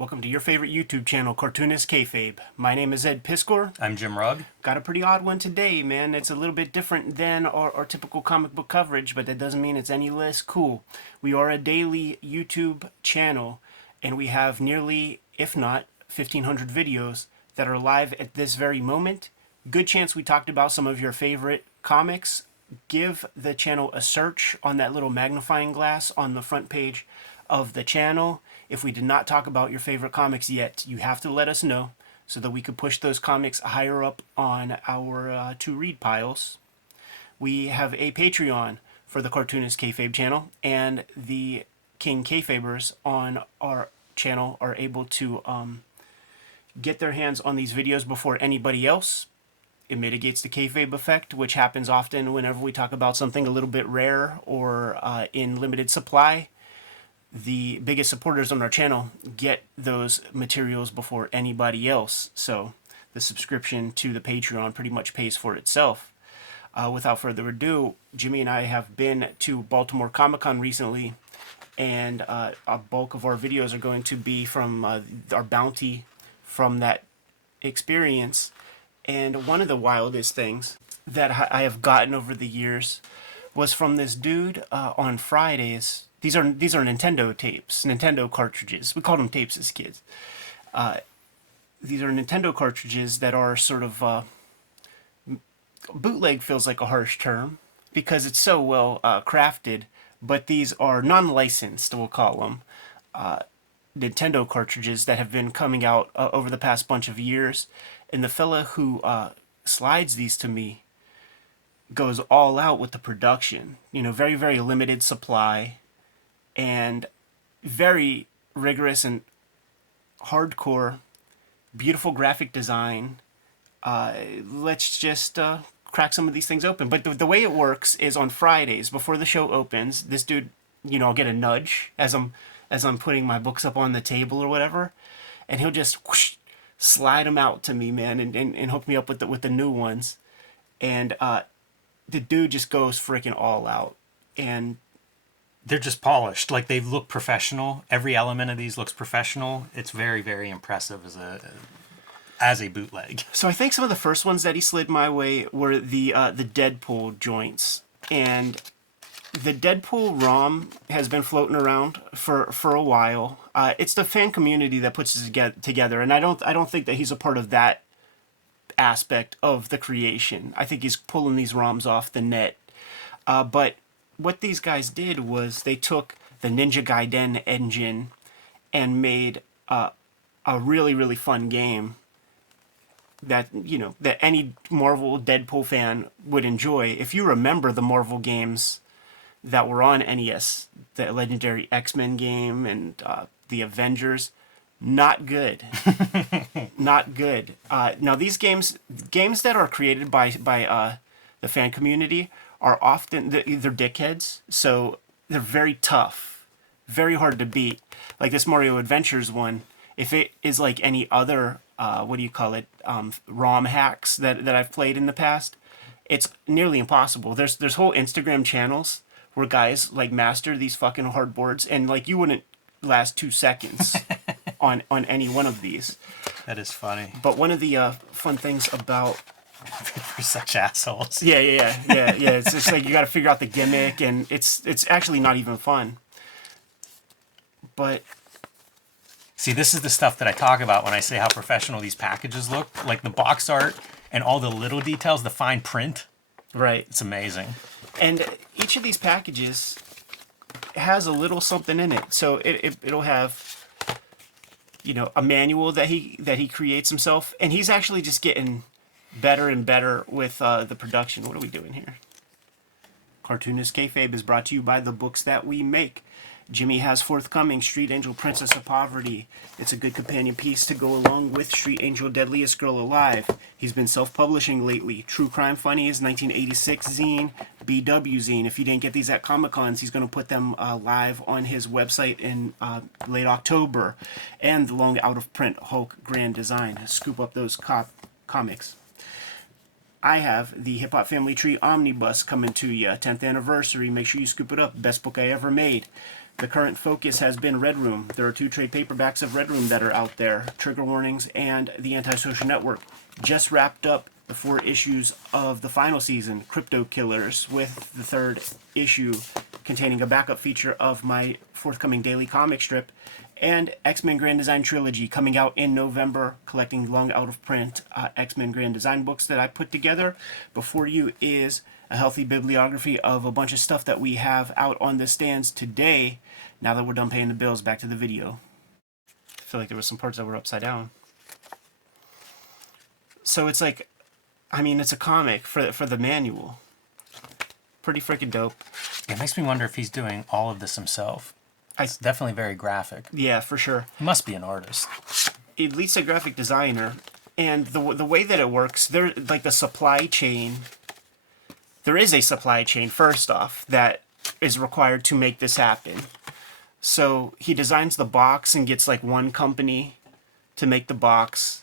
Welcome to your favorite YouTube channel, Cartoonist Kayfabe. My name is Ed Piskor. I'm Jim Rugg. Got a pretty odd one today, man. It's a little bit different than our typical comic book coverage, but that doesn't mean it's any less cool. We are a daily YouTube channel, and we have nearly, if not, 1,500 videos that are live at this very moment. Good chance we talked about some of your favorite comics. Give the channel a search on that little magnifying glass on the front page of the channel. If we did not talk about your favorite comics yet, you have to let us know so that we could push those comics higher up on our to-read piles. We have a Patreon for the Cartoonist Kayfabe channel, and the King Kayfabers on our channel are able to get their hands on these videos before anybody else. It mitigates the kayfabe effect, which happens often whenever we talk about something a little bit rare or in limited supply. The biggest supporters on our channel get those materials before anybody else, so the subscription to the Patreon pretty much pays for itself. Without further ado, Jimmy and I have been to Baltimore Comic-Con recently, and a bulk of our videos are going to be from our bounty from that experience. And one of the wildest things that I have gotten over the years was from this dude on Fridays. These are Nintendo tapes, Nintendo cartridges. We called them tapes as kids. These are Nintendo cartridges that are sort of bootleg. Feels like a harsh term because it's so well crafted, but these are non-licensed, we'll call them, Nintendo cartridges that have been coming out over the past bunch of years. And the fella who slides these to me goes all out with the production. You know, very, very limited supply and very rigorous and hardcore, beautiful graphic design. Let's just crack some of these things open. But the way it works is on Fridays before the show opens, this dude, you know, I'll get a nudge as I'm putting my books up on the table or whatever, and he'll just whoosh, slide them out to me, man, and hook me up with the new ones. And the dude just goes freaking all out, and they're just polished. Like, they look professional. Every element of these looks professional. It's very, very impressive as a bootleg. So I think some of the first ones that he slid my way were the Deadpool joints, and the Deadpool ROM has been floating around for a while. It's the fan community that puts it together, and I don't think that he's a part of that aspect of the creation. I think he's pulling these ROMs off the net. But what these guys did was they took the Ninja Gaiden engine and made a really, really fun game that, you know, that any Marvel Deadpool fan would enjoy. If you remember the Marvel games that were on NES, the legendary X-Men game and the Avengers, not good. Not good. Now these games that are created by the fan community are often, they're dickheads, so they're very tough, very hard to beat. Like this Mario Adventures one, if it is like any other, ROM hacks that I've played in the past, it's nearly impossible. There's whole Instagram channels where guys like master these fucking hard boards, and like you wouldn't last 2 seconds on any one of these. That is funny. But one of the fun things about We're such assholes. Yeah. It's just like you got to figure out the gimmick, and it's actually not even fun. But see, this is the stuff that I talk about when I say how professional these packages look. Like the box art and all the little details, the fine print. Right. It's amazing. And each of these packages has a little something in it. So it'll have, you know, a manual that he creates himself, and he's actually just getting better and better with the production. What are we doing here? Cartoonist Kayfabe is brought to you by the books that we make. Jimmy has forthcoming Street Angel Princess of Poverty. It's a good companion piece to go along with Street Angel Deadliest Girl Alive. He's been self-publishing lately. True Crime Funnies, 1986 zine, BW zine. If you didn't get these at Comic-Cons, he's going to put them live on his website in late October. And the long out-of-print Hulk Grand Design. Scoop up those comics. I have the Hip Hop Family Tree Omnibus coming to you, 10th anniversary. Make sure you scoop it up. Best book I ever made. The current focus has been Red Room. There are 2 trade paperbacks of Red Room that are out there, Trigger Warnings and The Antisocial Network. Just wrapped up the 4 issues of the final season, Crypto Killers, with the 3rd issue containing a backup feature of my forthcoming daily comic strip, and X-Men Grand Design Trilogy coming out in November, collecting long out-of-print X-Men Grand Design books that I put together. Before you is a healthy bibliography of a bunch of stuff that we have out on the stands today. Now that we're done paying the bills, back to the video. I feel like there were some parts that were upside down. So it's like, I mean, it's a comic for the manual. Pretty freaking dope. It makes me wonder if he's doing all of this himself. It's definitely very graphic. Yeah, for sure. He must be an artist. At least a graphic designer. And the way that it works, there, like the supply chain, there is a supply chain, first off, that is required to make this happen. So he designs the box and gets like one company to make the box.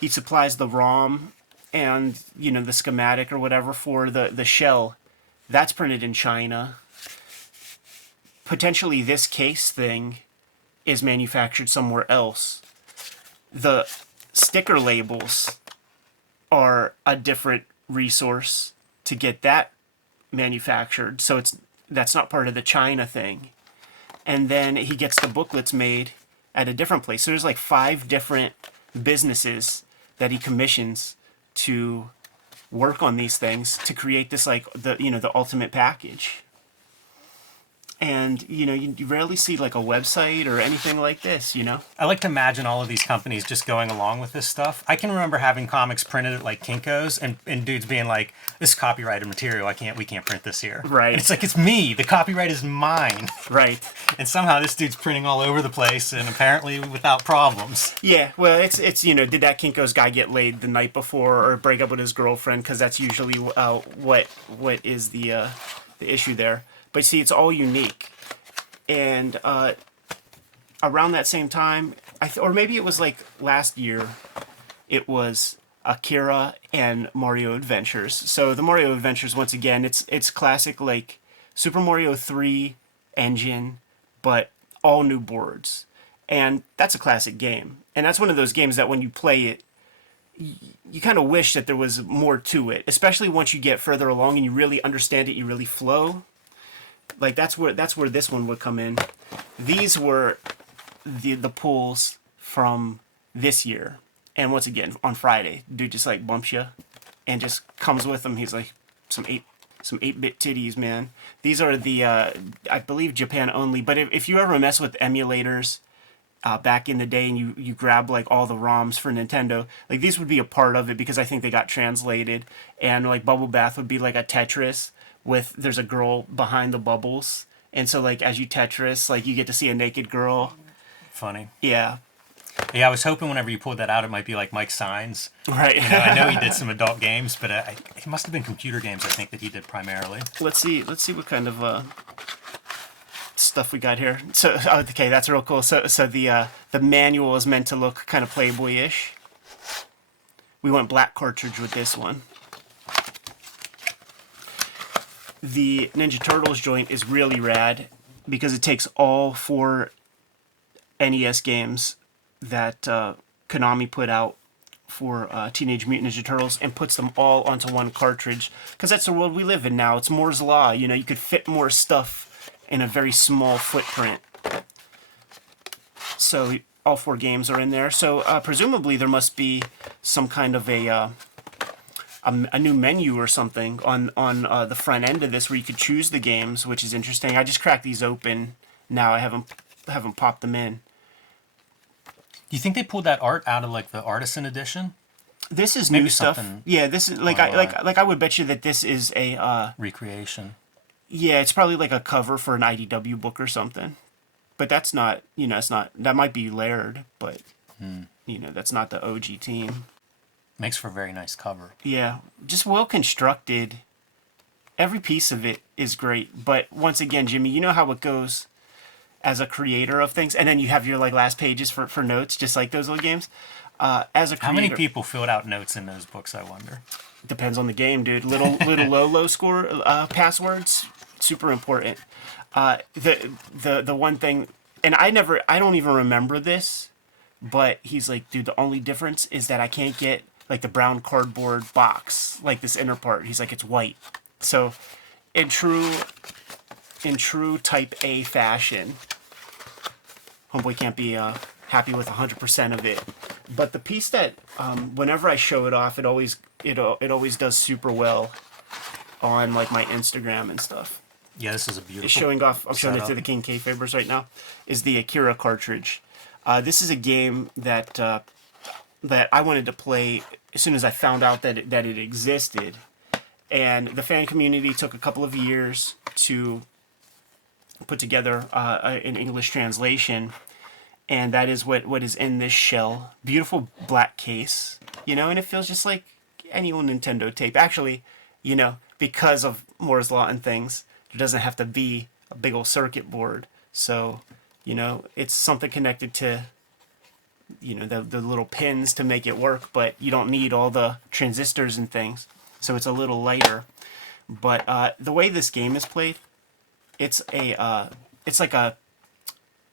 He supplies the ROM and, you know, the schematic or whatever for the shell. That's printed in China. Potentially this case thing is manufactured somewhere else. The sticker labels are a different resource to get that manufactured, so that's not part of the China thing. And then he gets the booklets made at a different place. So there's like 5 different businesses that he commissions to work on these things to create this, like, the ultimate package. And, you know, you rarely see like a website or anything like this, you know? I like to imagine all of these companies just going along with this stuff. I can remember having comics printed at like Kinko's and dudes being like, this is copyrighted material, we can't print this here. Right. And it's like, it's me, the copyright is mine. Right. And somehow this dude's printing all over the place and apparently without problems. Yeah, well, it's you know, did that Kinko's guy get laid the night before or break up with his girlfriend? Because that's usually what is the issue there. But see, it's all unique. And around that same time, or maybe it was like last year, it was Akira and Mario Adventures. So the Mario Adventures, once again, it's classic like Super Mario 3 engine, but all new boards. And that's a classic game. And that's one of those games that when you play it, you kind of wish that there was more to it, especially once you get further along and you really understand it, you really flow. Like that's where this one would come in. These were the pulls from this year, and once again on Friday, dude just like bumps you, and just comes with him. He's like some 8-bit titties, man. These are the I believe Japan only. But if you ever mess with emulators back in the day, and you grab like all the ROMs for Nintendo, like these would be a part of it because I think they got translated, and like Bubble Bath would be like a Tetris. There's a girl behind the bubbles, and so like as you Tetris, like you get to see a naked girl. Funny. Yeah. Yeah, I was hoping whenever you pulled that out, it might be like Mike Signs. Right. You know, I know he did some adult games, but it must have been computer games. I think that he did primarily. Let's see what kind of stuff we got here. So okay, that's real cool. So the manual is meant to look kind of Playboy-ish. We went black cartridge with this one. The Ninja Turtles joint is really rad because it takes all 4 NES games that Konami put out for Teenage Mutant Ninja Turtles and puts them all onto one cartridge, because that's the world we live in now. It's Moore's Law. You know, you could fit more stuff in a very small footprint. So all 4 games are in there. So presumably there must be some kind of a new menu or something on the front end of this where you could choose the games, which is interesting. I just cracked these open now. I haven't popped them in. Do you think they pulled that art out of like the artisan edition? This is Maybe new stuff. Yeah, this is like I would bet you that this is a recreation. Yeah, it's probably like a cover for an IDW book or something. But that's not, you know, it's not, that might be Laird, but you know, that's not the OG team. Makes for a very nice cover. Yeah, just well constructed. Every piece of it is great. But once again, Jimmy, you know how it goes as a creator of things, and then you have your like last pages for notes, just like those little games. As a creator, how many people filled out notes in those books, I wonder? Depends on the game, dude. Little low score passwords, super important. The one thing, and I don't even remember this, but he's like, dude, the only difference is that I can't get like the brown cardboard box, like this inner part. He's like, it's white. So, in true Type A fashion, homeboy can't be happy with 100% of it. But the piece that, whenever I show it off, it always does super well on like my Instagram and stuff. Yeah, this is a beautiful. It's showing off. I'm showing it setup. to the King Kayfabers right now. Is the Akira cartridge. This is a game that that I wanted to play as soon as I found out that it existed, and the fan community took a couple of years to put together an English translation, and that is what is in this shell. Beautiful black case, and it feels just like any old Nintendo tape. Actually, because of Moore's Law and things, there doesn't have to be a big old circuit board. So, it's something connected to, the little pins to make it work, but you don't need all the transistors and things. So it's a little lighter. But the way this game is played, it's like a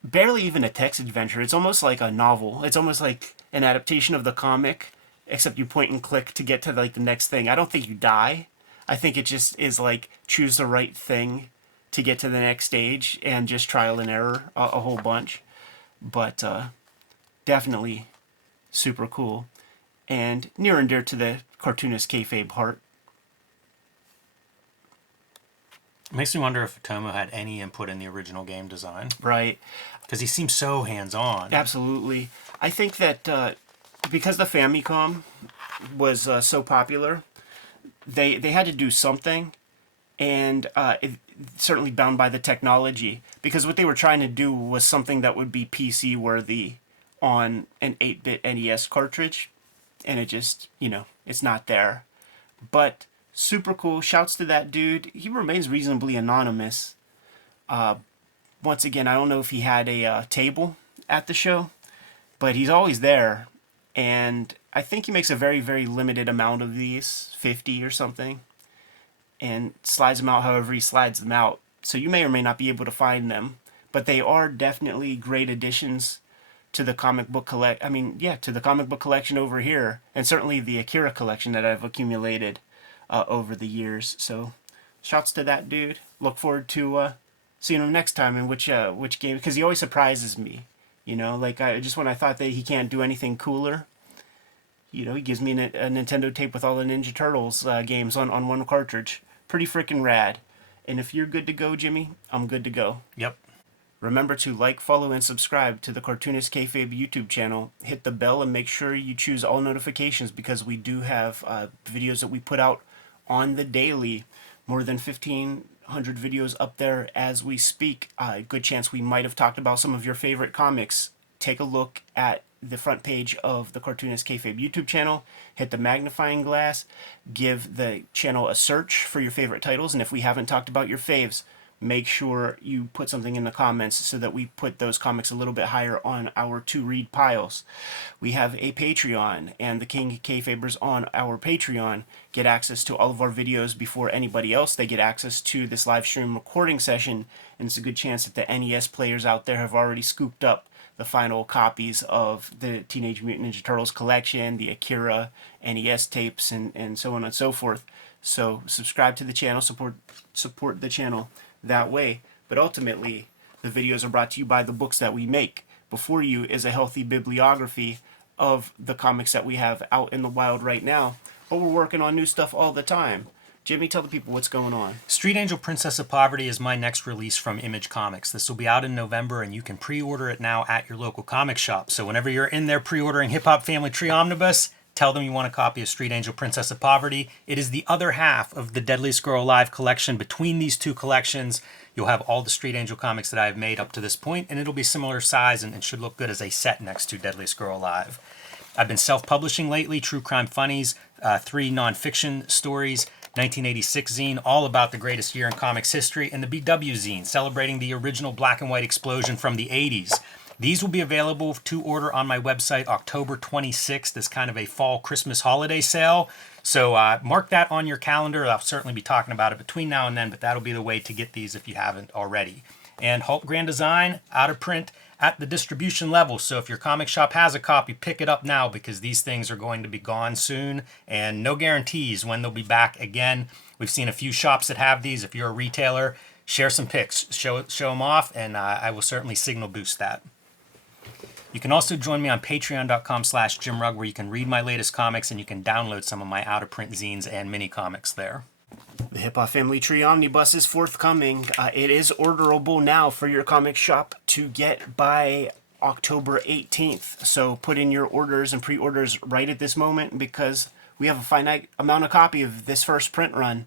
barely even a text adventure. It's almost like a novel. It's almost like an adaptation of the comic, except you point and click to get to like the next thing. I don't think you die. I think it just is like choose the right thing to get to the next stage and just trial and error a whole bunch. But definitely super cool and near and dear to the cartoonist Kayfabe heart. It makes me wonder if Otomo had any input in the original game design. Right. Because he seems so hands-on. Absolutely. I think that because the Famicom was so popular, they had to do something, and certainly bound by the technology, because what they were trying to do was something that would be PC worthy on an 8-bit NES cartridge, and it just, it's not there. But super cool. Shouts to that dude. He remains reasonably anonymous. Once again, I don't know if he had a table at the show, but he's always there, and I think he makes a very, very limited amount of these, 50 or something, and slides them out however he slides them out. So you may or may not be able to find them, but they are definitely great additions to the comic book to the comic book collection over here, and certainly the Akira collection that I've accumulated over the years. So, shouts to that dude. Look forward to seeing him next time in which game, because he always surprises me. Like when I thought that he can't do anything cooler, he gives me a Nintendo tape with all the Ninja Turtles games on one cartridge. Pretty freaking rad. And if you're good to go, Jimmy, I'm good to go. Yep. Remember to like, follow, and subscribe to the Cartoonist Kayfabe YouTube channel. Hit the bell and make sure you choose all notifications, because we do have videos that we put out on the daily. More than 1,500 videos up there as we speak. Good chance we might have talked about some of your favorite comics. Take a look at the front page of the Cartoonist Kayfabe YouTube channel. Hit the magnifying glass. Give the channel a search for your favorite titles. And if we haven't talked about your faves, make sure you put something in the comments so that we put those comics a little bit higher on our to-read piles. We have a Patreon, and the King Kayfabers on our Patreon get access to all of our videos before anybody else. They get access to this live stream recording session, and it's a good chance that the NES players out there have already scooped up the final copies of the Teenage Mutant Ninja Turtles collection, the Akira NES tapes, and so on and so forth. So subscribe to the channel, support the channel that way. But ultimately, the videos are brought to you by the books that we make. Before you is a healthy bibliography of the comics that we have out in the wild right now, but we're working on new stuff all the time. Jimmy, tell the people what's going on. Street Angel Princess of Poverty is my next release from Image Comics. This will be out in November, and you can pre-order it now at your local comic shop. So whenever you're in there pre-ordering Hip Hop Family Tree Omnibus, tell them you want a copy of Street Angel Princess of Poverty. It is the other half of the Deadliest Girl Alive collection. Between these two collections, you'll have all the Street Angel comics that I have made up to this point, and it'll be similar size and should look good as a set next to Deadliest Girl Alive. I've been self-publishing lately, True Crime Funnies, 3 nonfiction stories, 1986 zine, all about the greatest year in comics history, and the BW zine, celebrating the original black and white explosion from the 80s. These will be available to order on my website October 26th as kind of a fall Christmas holiday sale. So mark that on your calendar. I'll certainly be talking about it between now and then, but that'll be the way to get these if you haven't already. And Hulk Grand Design, out of print at the distribution level. So if your comic shop has a copy, pick it up now because these things are going to be gone soon and no guarantees when they'll be back again. We've seen a few shops that have these. If you're a retailer, share some pics, show them off, and I will certainly signal boost that. You can also join me on patreon.com/JimRugg where you can read my latest comics and you can download some of my out-of-print zines and mini comics there. The Hip Hop Family Tree Omnibus is forthcoming. It is orderable now for your comic shop to get by October 18th. So put in your orders and pre-orders right at this moment because we have a finite amount of copy of this first print run.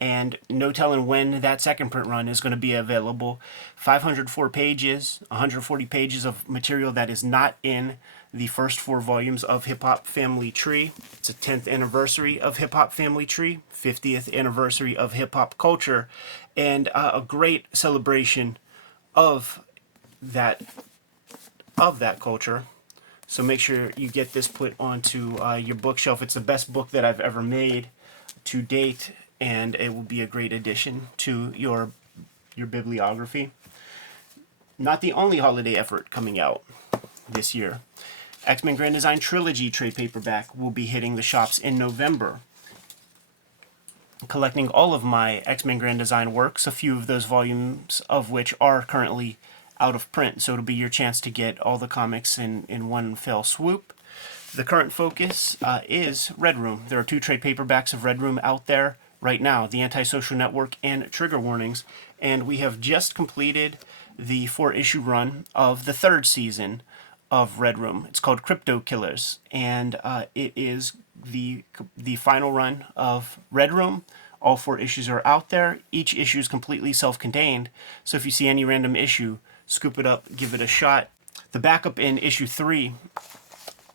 And no telling when that second print run is going to be available. 504 pages, 140 pages of material that is not in the first 4 volumes of Hip Hop Family Tree. It's a 10th anniversary of Hip Hop Family Tree, 50th anniversary of hip hop culture, and a great celebration of that culture. So make sure you get this put onto your bookshelf. It's the best book that I've ever made to date, and it will be a great addition to your bibliography. Not the only holiday effort coming out this year. X-Men Grand Design Trilogy trade paperback will be hitting the shops in November. Collecting all of my X-Men Grand Design works, a few of those volumes of which are currently out of print, so it'll be your chance to get all the comics in one fell swoop. The current focus is Red Room. There are 2 trade paperbacks of Red Room out there right now, The Antisocial Network and Trigger Warnings, and we have just completed the 4-issue run of the 3rd season of Red Room. It's called Crypto Killers, and it is the final run of Red Room. All 4 issues are out there. Each issue is completely self-contained, so if you see any random issue, scoop it up, give it a shot. The backup in issue 3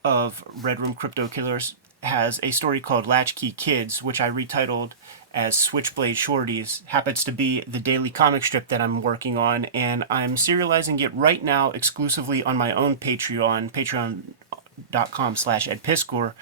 of Red Room Crypto Killers has a story called Latchkey Kids, which I retitled as Switchblade Shorties. Happens to be the daily comic strip that I'm working on, and I'm serializing it right now exclusively on my own Patreon, patreon.com/edpiskor,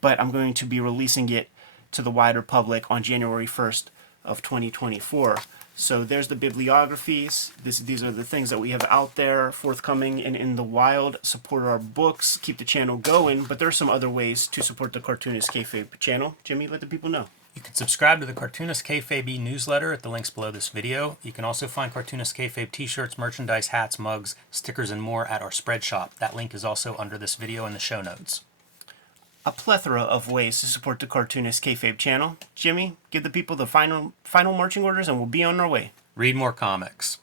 but I'm going to be releasing it to the wider public on January 1st of 2024. So there's the bibliographies. These are the things that we have out there forthcoming and in the wild. Support our books, keep the channel going, but there are some other ways to support the Cartoonist Kayfabe channel. Jimmy, let the people know. You can subscribe to the Cartoonist Kayfabe newsletter at the links below this video. You can also find Cartoonist Kayfabe t-shirts, merchandise, hats, mugs, stickers, and more at our spread shop. That link is also under this video in the show notes. A plethora of ways to support the Cartoonist Kayfabe channel. Jimmy, give the people the final marching orders and we'll be on our way. Read more comics.